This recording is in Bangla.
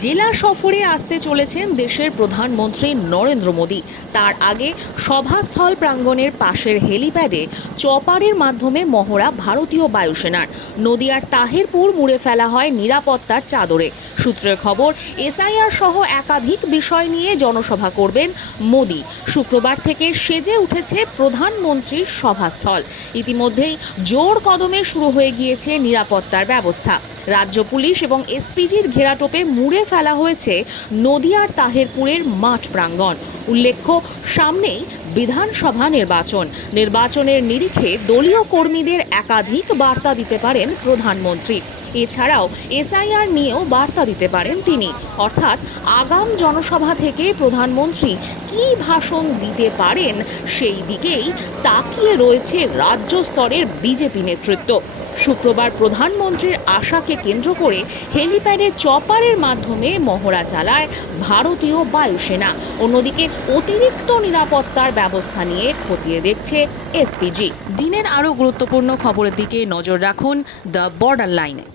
জেলা সফরে আসতে চলেছেন দেশের প্রধানমন্ত্রী নরেন্দ্র মোদী। তার আগে সভাস্থল প্রাঙ্গণের পাশের হেলিপ্যাডে চপারের মাধ্যমে মহড়া ভারতীয় বায়ুসেনার। নদিয়ার তাহিরপুর মুড়ে ফেলা হয় নিরাপত্তার চাদরে। সূত্রের খবর, এসআইআর সহ একাধিক বিষয় নিয়ে জনসভা করবেন মোদী। শুক্রবার থেকে সেজে উঠেছে প্রধানমন্ত্রীর সভাস্থল। ইতিমধ্যেই জোর কদমে শুরু হয়ে গিয়েছে নিরাপত্তার ব্যবস্থা। রাজ্য পুলিশ এবং এসপিজির ঘেরাটোপে মুড়ে ফেলা হয়েছে নদিয়ার তাহিরপুরের মাঠ প্রাঙ্গণ। উল্লেখ্য, সামনেই বিধানসভা নির্বাচনের নিরিখে দলীয় কর্মীদের একাধিক বার্তা দিতে পারেন প্রধানমন্ত্রী। এছাড়াও এসআইআর নিয়েও বার্তা দিতে পারেন তিনি। অর্থাৎ আগাম জনসভা থেকে প্রধানমন্ত্রী কী ভাষণ দিতে পারেন সেই দিকেই তাকিয়ে রয়েছে রাজ্য স্তরের বিজেপি নেতৃত্ব। শুক্রবার প্রধানমন্ত্রীর আশাকে কেন্দ্র করে হেলিপ্যাডে চপারের মাধ্যমে মহড়া চালায় ভারতীয় বায়ুসেনা। অন্যদিকে অতিরিক্ত নিরাপত্তার ব্যবস্থা নিয়ে খতিয়ে দেখছে এসপিজি। দিনের আরও গুরুত্বপূর্ণ খবরের দিকে নজর রাখুন দ্য বর্ডার লাইনে।